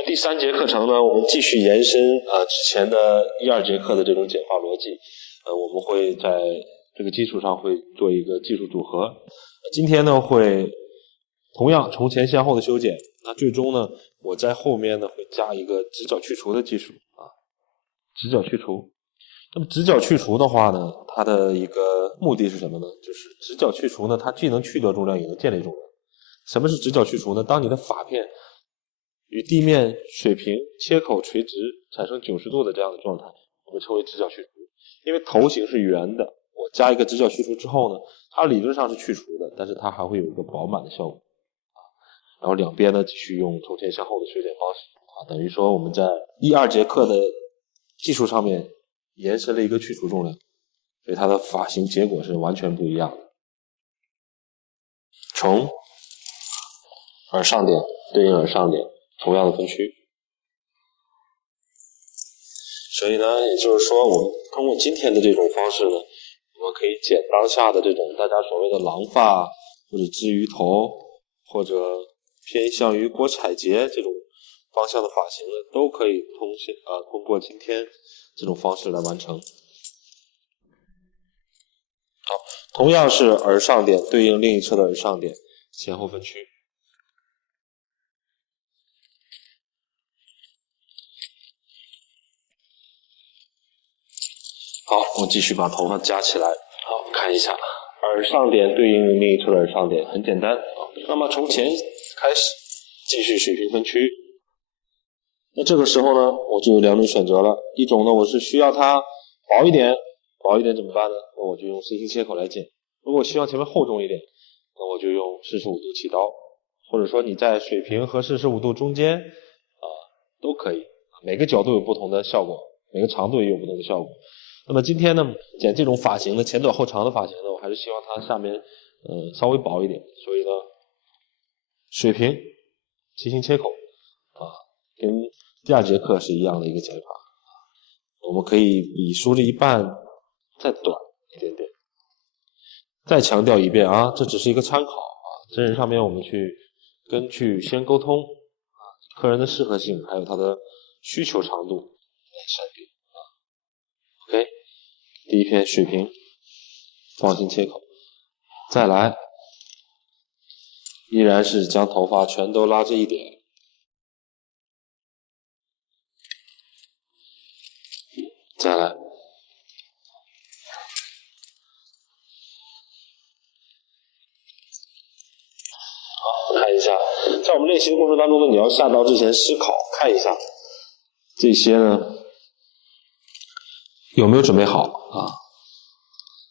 第3节课程呢，我们继续延伸之前的1、2节课的这种简化逻辑，我们会在这个基础上会做一个技术组合。今天呢会同样从前向后的修剪，那最终呢我在后面呢会加一个直角去除的技术直角去除。那么直角去除的话呢，它的一个目的是什么呢？就是直角去除呢，它既能去掉重量，也能建立重量。什么是直角去除呢？当你的发片与地面水平切口垂直产生90度的这样的状态，我们称为直角去除。因为头型是圆的，我加一个直角去除之后呢，它理论上是去除的，但是它还会有一个饱满的效果然后两边呢继续用从前向后的修剪方式等于说我们在1、2节课的技术上面延伸了一个去除重量，所以它的发型结果是完全不一样的。从耳上点对应耳上点，同样的分区。所以呢，也就是说，我们通过今天的这种方式呢，我们可以剪当下的这种大家所谓的狼发或者鲻鱼头或者偏向于郭采洁这种方向的发型呢，都可以通过今天这种方式来完成。好，同样是耳上点对应另一侧的耳上点，前后分区。好，我继续把头发夹起来。好，看一下耳上点对应另一侧的耳上点，很简单。那么从前开始继续水平分区。那这个时候呢，我就有2种选择了。一种呢，我是需要它薄一点，薄一点怎么办呢？那我就用 C 型切口来剪。如果希望前面厚重一点，那我就用45度起刀，或者说你在水平和45度中间都可以。每个角度有不同的效果，每个长度也有不同的效果。那么今天呢，剪这种发型的前短后长的发型呢，我还是希望它下面稍微薄一点，所以呢，水平齐形切口跟第2节课是一样的一个剪法。我们可以比梳子一半再短一点点。再强调一遍这只是一个参考真人上面我们去根据先沟通客人的适合性还有他的需求长度来设定OK， 第一片水平方形切口，再来依然是将头发全都拉至一点，再来看一下，在我们练习的过程当中呢，你要下刀之前思考，看一下这些呢有没有准备好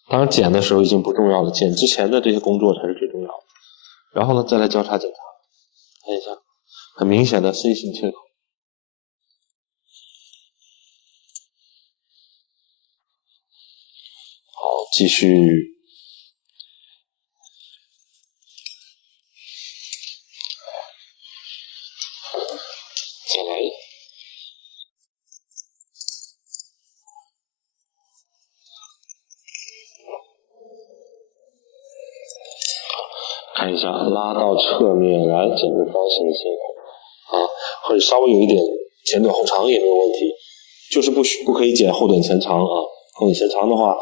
当然剪的时候已经不重要了，剪之前的这些工作才是最重要的。然后呢，再来交叉检查，看一下，很明显的 C 型切口。好，继续。再来。看一下，拉到侧面来剪个方形的切口或者稍微有一点前短后长也没有问题，就是不可以剪后短前长后短前长的话，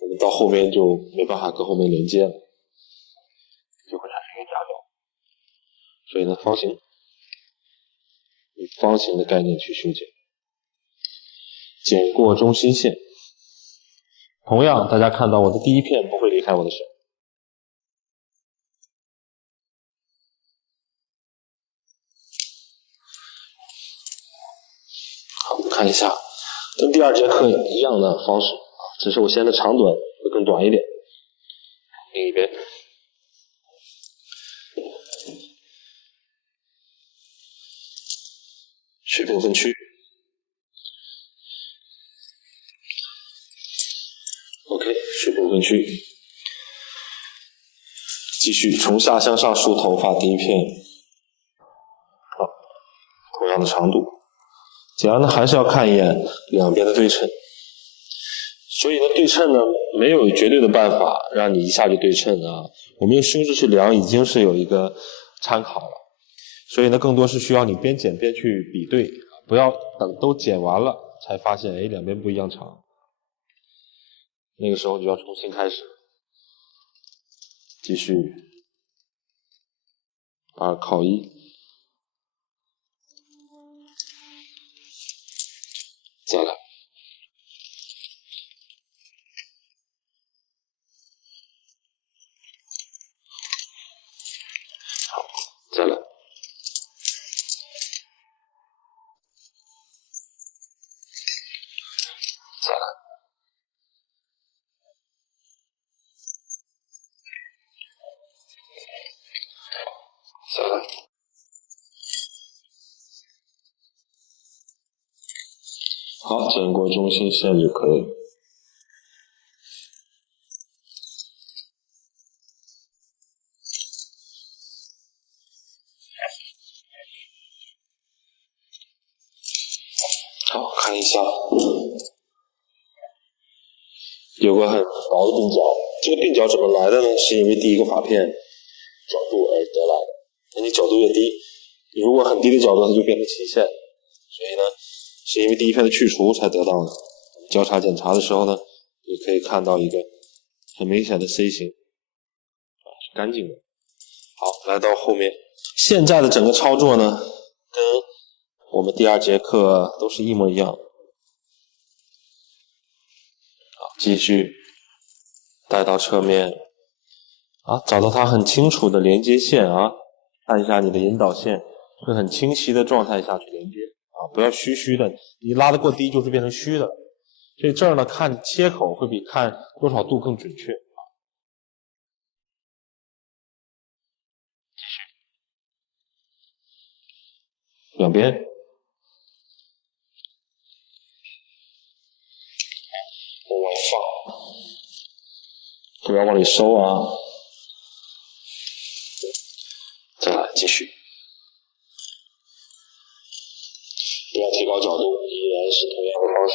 我们到后面就没办法跟后面连接了，就会产生一个夹角。所以呢，方形以方形的概念去修剪，剪过中心线。同样，大家看到我的第一片不会离开我的手。好，看一下，跟第2节课一样的方式只是我现在长短会更短一点。另一边，水平分区。OK， 水平分区。继续从下向上梳头发，第一片，同样的长度。剪完呢，还是要看一眼两边的对称。所以呢，对称呢，没有绝对的办法让你一下就对称我们用胸子去量已经是有一个参考了。所以呢，更多是需要你边剪边去比对，不要等都剪完了才发现，哎，两边不一样长。那个时候你就要重新开始，继续2靠1，再来，好，再来，再来，再来。好，剪过中心线就可以。好，看一下，有个很薄的鬓角。这个鬓角怎么来的呢？是因为第一个发片角度而得来的。那你角度越低，你如果很低的角度，它就变成齐线。所以呢，是因为第一片的去除才得到的。交叉检查的时候呢，你可以看到一个很明显的 C 型，是干净的。好，来到后面，现在的整个操作呢，跟我们第2节课都是一模一样。好，继续带到侧面，找到它很清楚的连接线啊，看一下你的引导线会很清晰的状态下去连接不要虚虚的，你拉得过低就是变成虚的。所以这儿呢，看切口会比看多少度更准确。继续，两边，往外放，不要往里收啊。再来，继续，不要提高角度，依然是同样的方式。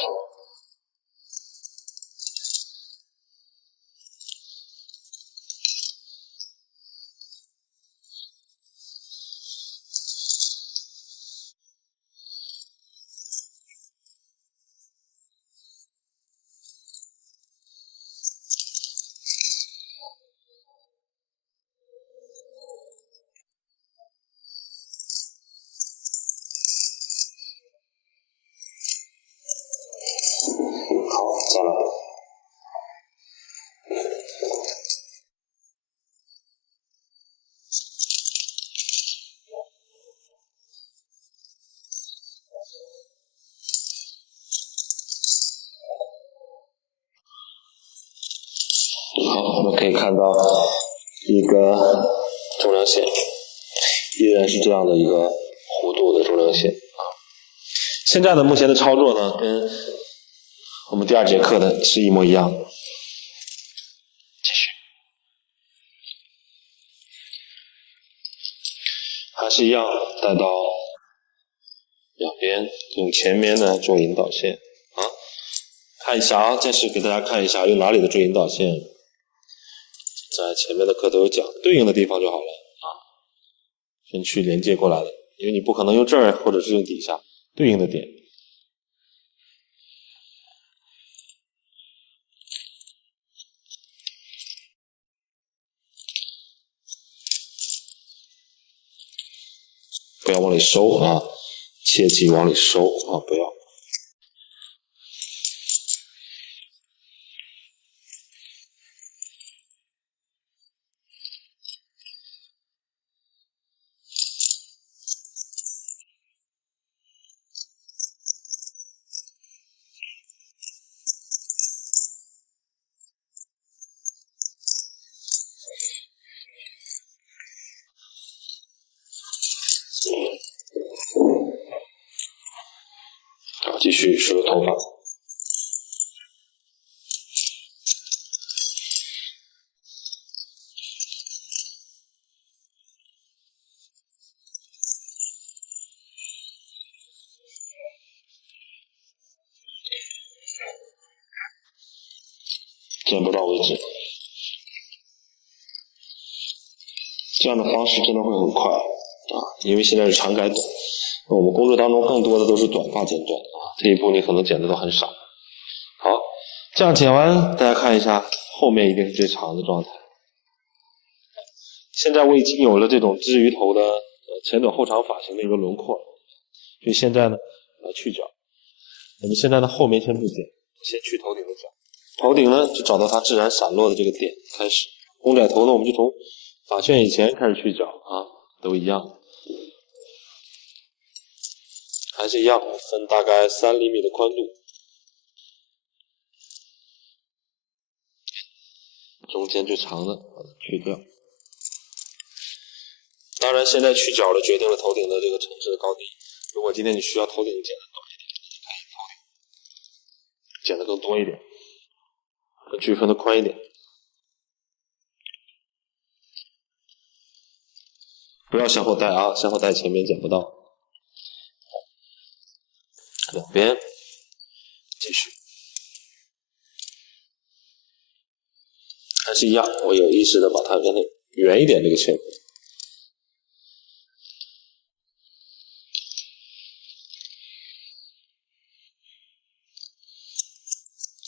好，再来。好，我们可以看到一个中梁线，依然是这样的一个弧度的中梁线现在的目前的操作呢，跟我们第2节课的是一模一样的。继续，还是一样带到两边，用前面呢做引导线看一下这是给大家看一下用哪里的做引导线，在前面的课都有讲，对应的地方就好了分区连接过来的，因为你不可能用这儿或者是用底下对应的点。不要往里收切记往里收不要。好，继续梳头发。剪不到为止，这样的方式真的会很快因为现在是长改短，我们工作当中更多的都是短发剪短这一步你可能剪的都很少。好，这样剪完，大家看一下，后面一定是最长的状态。现在我已经有了这种至于头的前短后长发型的一个轮廓，所以现在呢，去角。我们现在呢，后面先不剪，先去头顶的角。头顶呢，就找到它自然闪落的这个点开始。公仔头呢，我们就从发旋以前开始去角都一样，还是一样，分大概3厘米的宽度，中间最长的把它去掉。当然，现在去角的决定了头顶的这个层次的高低。如果今天你需要头顶剪得短一点，你可以头顶剪得更多一点，距分的宽一点。不要向后带向后带前面剪不到。两边继续，还是一样，我有意识的把它变成圆一点这个切口。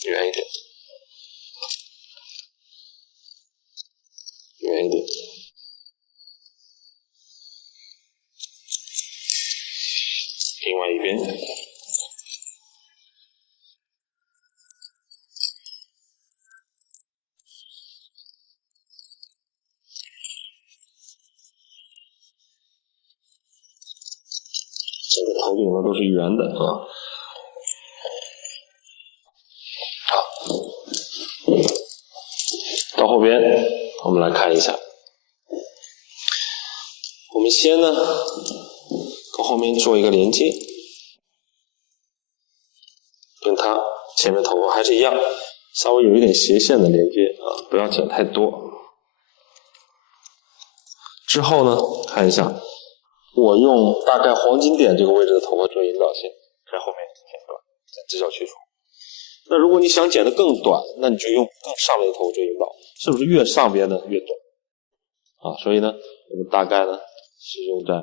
圆一点，圆一点。另外一边，这个头顶呢都是圆的好，到后边我们来看一下，我们先呢跟后面做一个连接，跟它前面头发还是一样，稍微有一点斜线的连接不要剪太多。之后呢，看一下，我用大概黄金点这个位置的头发做引导线，在后面剪短，再直角去除。那如果你想剪得更短，那你就用更上面的头发做引导，是不是越上边的越短所以呢，我们大概呢是用在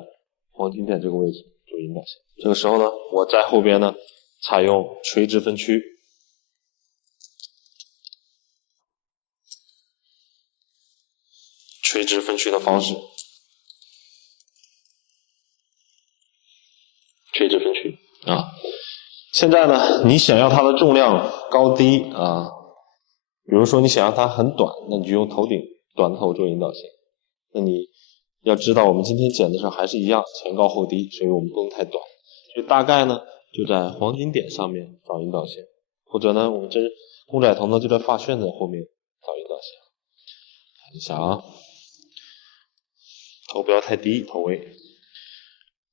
黄金点这个位置做引导线。这个时候呢，我在后边呢采用垂直分区，垂直分区的方式，垂直分区现在呢，你想要它的重量高低比如说你想要它很短，那你就用头顶短的头做引导线。那你要知道，我们今天剪的时候还是一样，前高后低，所以我们不能太短。所以大概呢，就在黄金点上面找引导线，或者呢，我们这公仔头呢就在发旋的后面找引导线。看一下头不要太低，头围。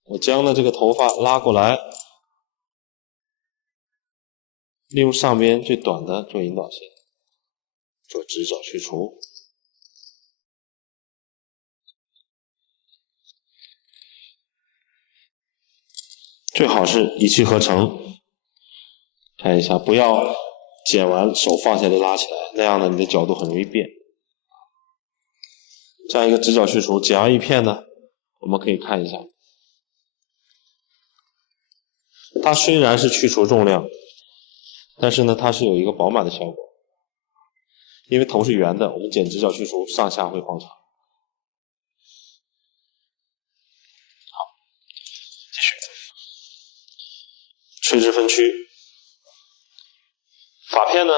我将呢这个头发拉过来，利用上边最短的做引导线，做直角去除。最好是一气呵成。看一下，不要剪完手放下就拉起来，那样呢你的角度很容易变。这样一个直角去除，剪完一片呢，我们可以看一下，它虽然是去除重量，但是呢它是有一个饱满的效果，因为头是圆的，我们剪直角去除上下会放长。好，继续垂直分区。发片呢，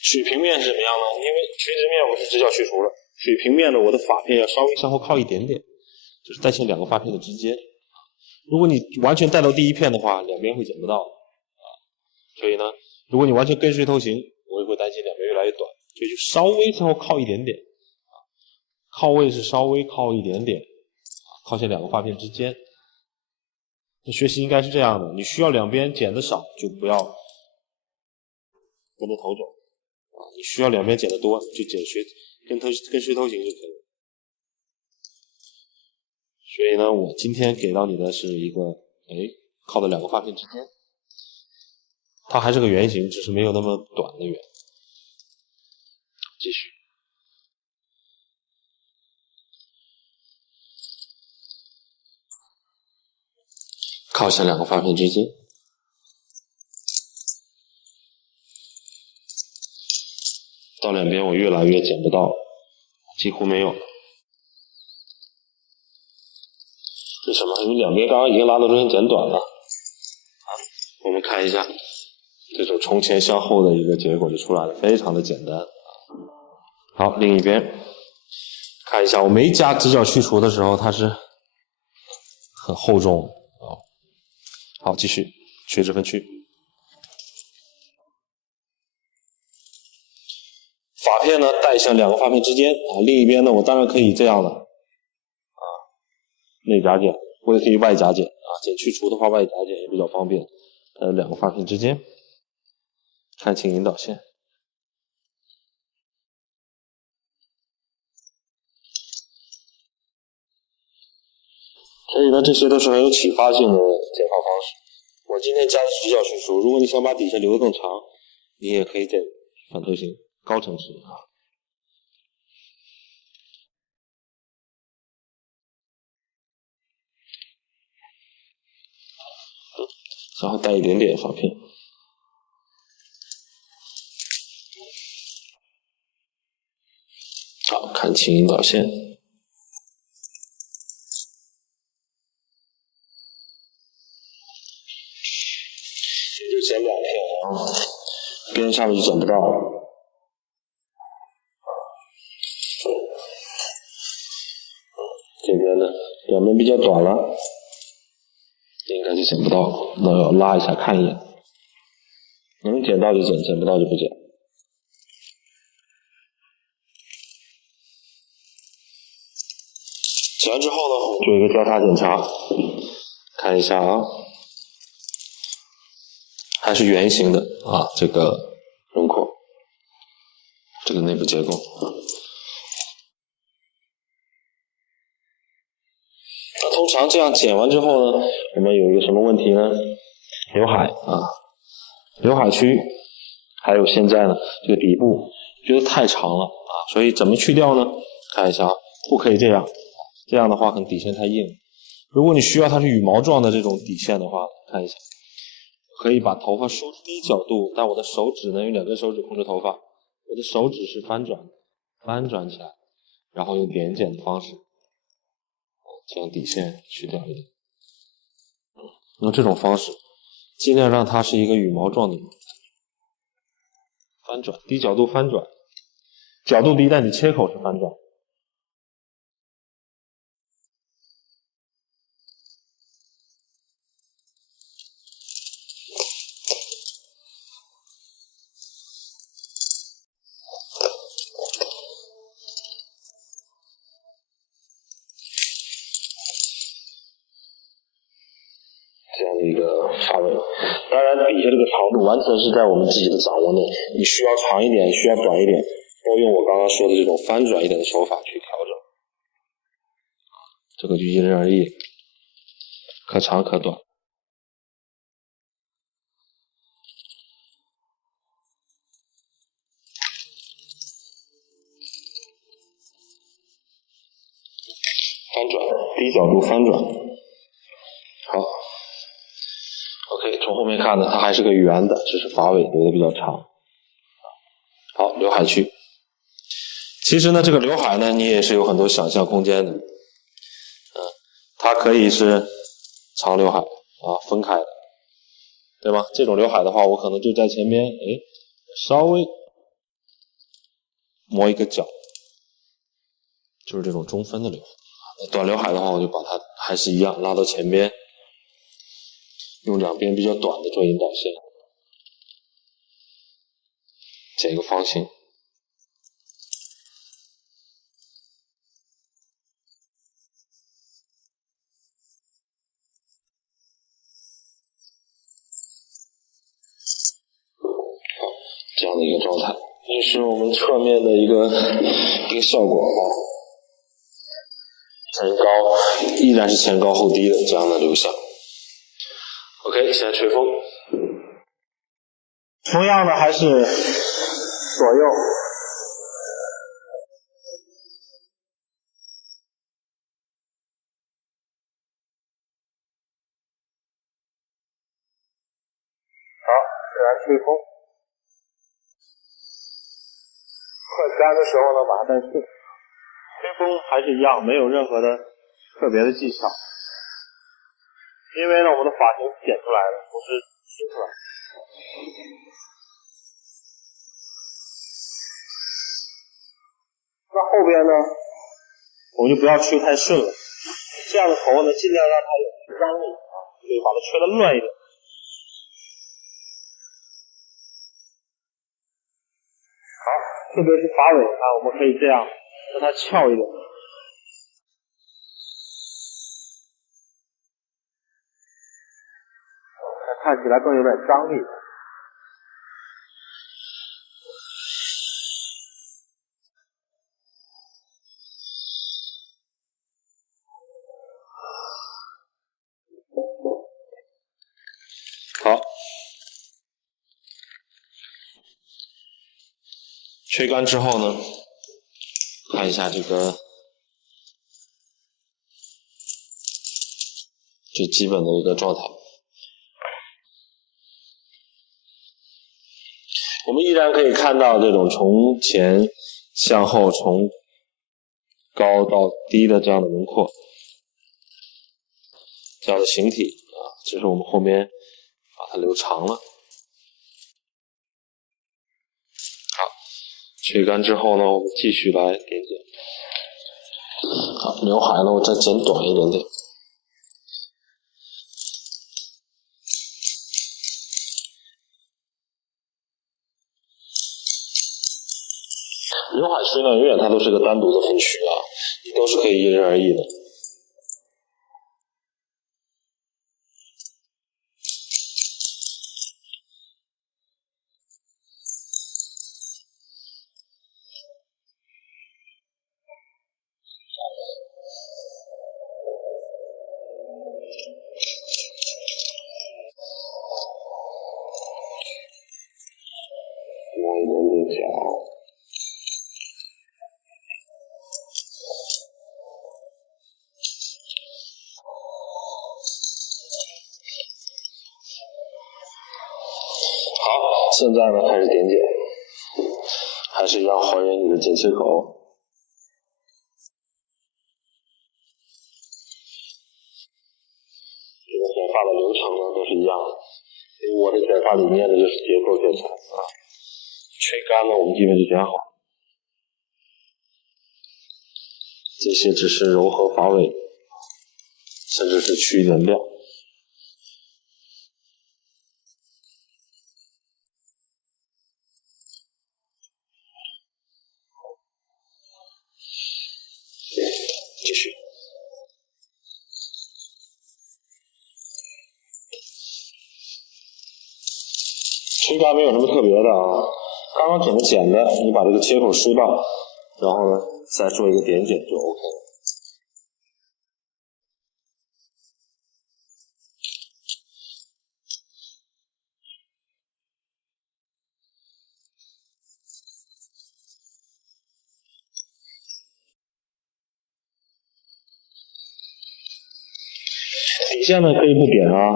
水平面是怎么样呢？因为垂直面我们是直角去除了，水平面呢，我的发片要稍微向后靠一点点，就是在线两个发片的之间。如果你完全带到第一片的话，两边会剪不到所以呢，如果你完全跟随头型，我也会担心两边越来越短，所以就稍微向后靠一点点靠位是稍微靠一点点靠近两个发片之间。那学习应该是这样的，你需要两边剪的少，就不要跟着头走你需要两边剪得多，就跟随头型就可以了。所以呢，我今天给到你的是一个靠在两个发片之间，它还是个圆形，只是没有那么短的圆。继续。靠向两个发片之间。到两边我越来越剪不到，几乎没有。为什么？因为两边刚刚已经拉到中间剪短了。我们看一下，这种从前向后的一个结果就出来了，非常的简单。好，另一边看一下，我没加直角去除的时候，它是很厚重啊。好，继续垂直分区。发片呢带向两个发片之间啊，另一边呢我当然可以这样了啊，内夹剪，我也可以外夹剪啊，剪去除的话外夹剪也比较方便。两个发片之间看清引导线。所以呢，这些都是很有启发性的剪发方式。我今天加的是直角去除，如果你想把底下留得更长，你也可以剪反推型高层式啊。然后带一点点发片。好，看清引导线。就剪两片啊，边上就剪不到了。这边呢，两边比较短了，应该就剪不到，那要拉一下看一眼，能剪到就剪，剪不到就不剪。剪完之后呢，我们做一个交叉检查，看一下啊，还是圆形的啊，这个轮廓，这个内部结构。那通常这样剪完之后呢，我们有一个什么问题呢？刘海啊，刘海区，还有现在呢这个底部觉得太长了啊，所以怎么去掉呢？看一下啊，不可以这样，这样的话可能底线太硬。如果你需要它是羽毛状的这种底线的话，看一下，可以把头发梳低角度，但我的手指呢用两根手指控制头发，我的手指是翻转起来，然后用点剪的方式将底线去掉一点。用这种方式尽量让它是一个羽毛状的翻转，低角度翻转，角度低但你切口是翻转。这样的一个发尾，当然底下这个长度完全是在我们自己的掌握内，你需要长一点，需要短一点，都用我刚刚说的这种翻转一点的手法去调整，这个就因人而异，可长可短。翻转，低角度翻转，好。OK， 从后面看呢，它还是个圆的，只是发尾留的比较长。好，刘海区。其实呢，这个刘海呢，你也是有很多想象空间的。它可以是长刘海啊，分开的，对吧？这种刘海的话，我可能就在前面，稍微磨一个角，就是这种中分的刘海。短刘海的话，我就把它还是一样拉到前边。用两边比较短的做引导线，剪一个方形。好，这样的一个状态，这是我们侧面的一个效果啊。前高依然是前高后低的这样的流向。OK， 现在吹风。同样的还是左右。自然吹风。快干的时候呢，把它带顺。吹风还是一样，没有任何的特别的技巧。因为呢，我们的发型剪出来的，不是吹出来的。那后边呢，我们就不要吹太顺了。这样的头呢，尽量让它有张力啊，可以把它吹得乱一点。好，特别是发尾啊，我们可以这样让它翘一点。看起来更有点张力。好，吹干之后呢，看一下这个最基本的一个状态。我们依然可以看到这种从前向后、从高到低的这样的轮廓，这样的形体啊，这是我们后面把它留长了。好，吹干之后呢，我们继续来点剪。好，刘海呢，我再剪短一点点。刘海吹呢，永远它都是个单独的分区啊，你都是可以因人而异的。摸一点点角。好，现在呢开始点剪，还是一样还原你的剪切口。这个剪发的流程呢都是一样的，因为我的剪发理念呢就是节奏剪裁啊。吹干了我们基本就剪好，这些只是柔和发尾，甚至是去一点亮。继续。吹干没有什么特别的啊，刚刚整个剪的，你把这个切口梳到，然后呢再做一个点剪就 OK 了。底线呢可以不点啊，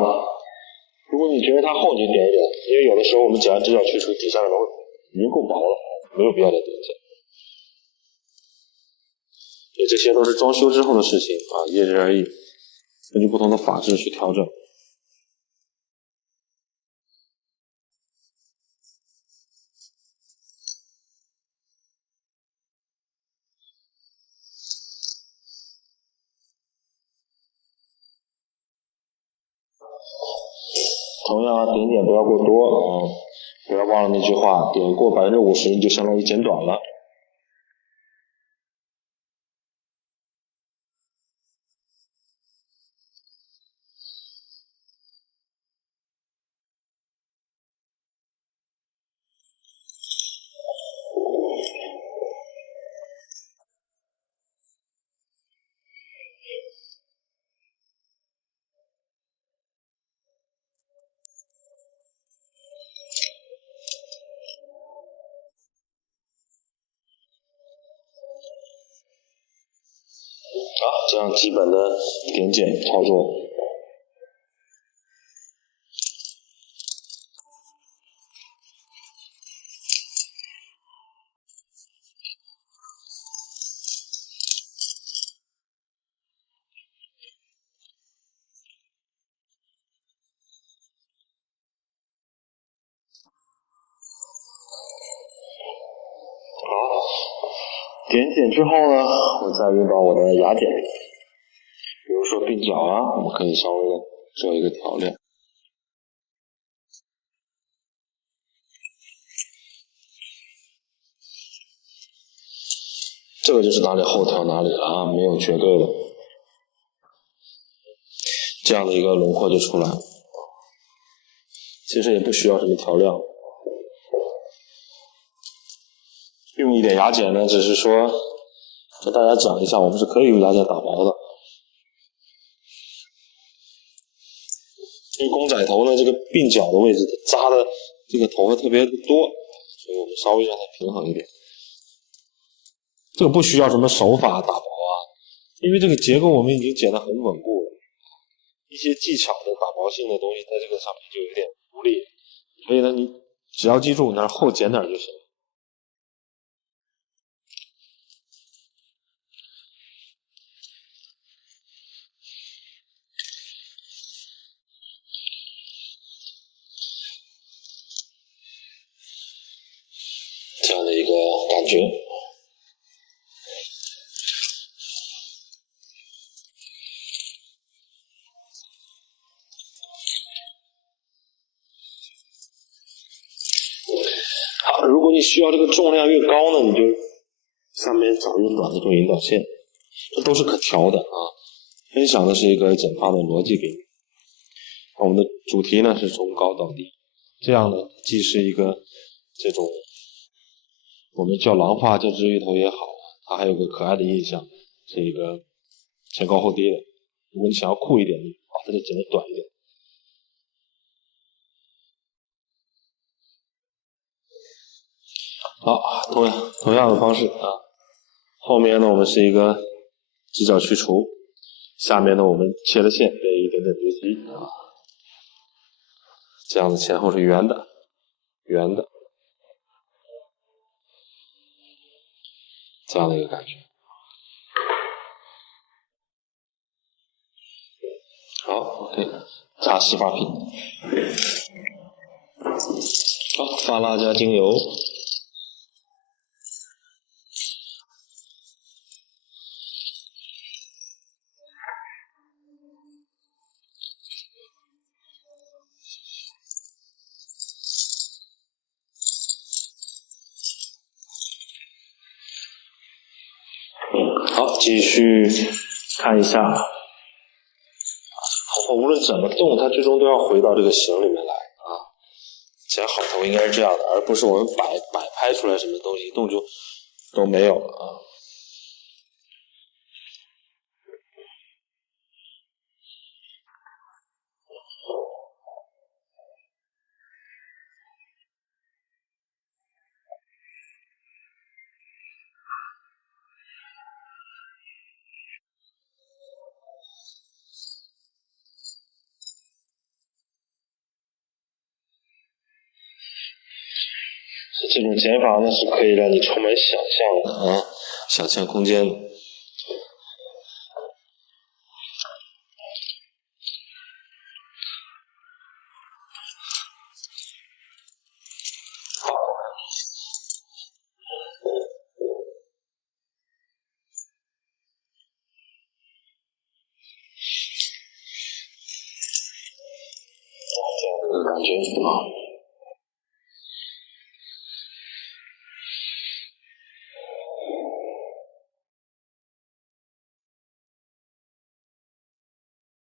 如果你觉得它厚，你就点一点，因为有的时候我们剪完直角去除，底下的楼已经够薄了，没有必要再点剪。所以这些都是装修之后的事情啊，因人而异，根据不同的发质去调整。同样啊，点剪不要过多啊，不要忘了那句话，点过50%你就相当于剪短了。好，这样基本的点剪操作。剪之后呢，我再用到我的牙剪，比如说鬓角啊，我们可以稍微的做一个调亮。这个就是哪里后调哪里了啊，没有绝对的，这样的一个轮廓就出来了。其实也不需要什么调亮，用一点牙剪呢，只是说和大家讲一下，我们是可以用牙剪打薄的。因为公仔头呢，这个鬓角的位置扎的这个头发特别的多，所以我们稍微让它平衡一点。这个不需要什么手法打薄啊，因为这个结构我们已经剪得很稳固了，一些技巧的打薄性的东西在这个上面就有点无力，所以呢，你只要记住哪儿后剪哪儿就行。这样的一个感觉。好，如果你需要这个重量越高呢，你就上面找越短的这种引导线，这都是可调的啊。分享的是一个剪发的逻辑给你。我们的主题呢是从高到低，这样呢既是一个这种我们叫狼发叫治愈头也好，它还有个可爱的印象，是一个前高后低的。如果你想要酷一点，你把它就剪得短一点。好，同样的方式啊，后面呢我们是一个直角去除，下面呢我们切了线，给一点点堆积啊，这样子前后是圆的，这样的一个感觉。好 ，OK， 炸湿发品。好，发蜡加精油。好，继续看一下，头发无论怎么动，它最终都要回到这个形里面来啊。剪好头应该是这样的，而不是我们摆拍出来什么东西，一动就都没有了啊。这种剪法呢是可以让你充满想象的啊，想象空间。这样的感觉啊。